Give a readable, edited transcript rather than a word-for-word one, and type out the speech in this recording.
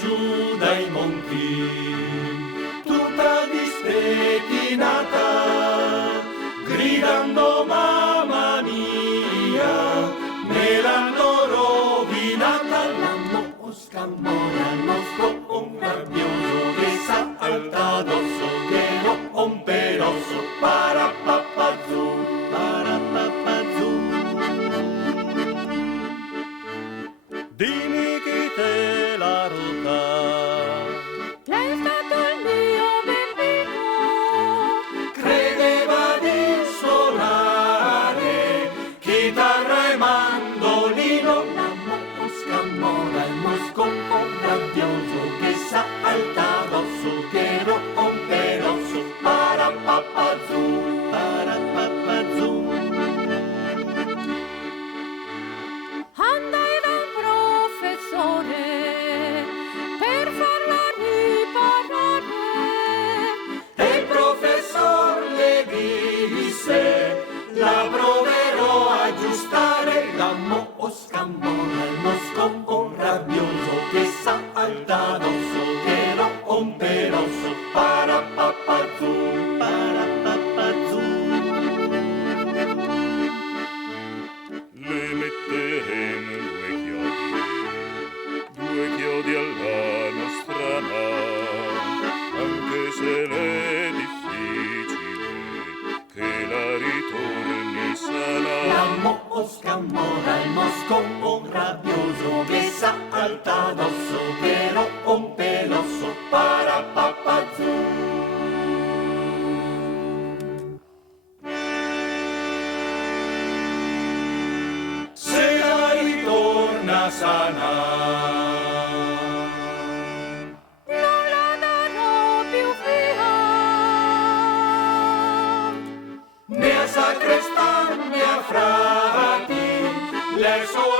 giù dai monti, tutta dispettinata, gridando mamma mia, me l'hanno rovinata. La mosca mora, il mosco un rabbioso che salta addosso, che rompe l'osso, parapapazzu, parapapazzu. Dimmi chi te l'ha rotta. È stato il mio bambino. Credeva di suonare chitarra e mandolino. La mosca mora, il mosco rabbioso che salta addosso, che rompe l'osso, parapapazzu, parapapazzu. Andai da un professore per farla riparare. E il professor le disse, la proverò a aggiustare. La mosca mora, il mosco rabbioso che salta addosso, che rompe l'osso, parapapazzu, parapapazzu. Le metteremo due chiodi alla nostra mano, anche se l'è difficile che la ritorni sana. La mosca mora, il mosco rabbioso che salta addosso, che rompe l'osso, parapapazzu. Se la ritorna sana, Non la darò più via. né a sacrestan né a frati, le sue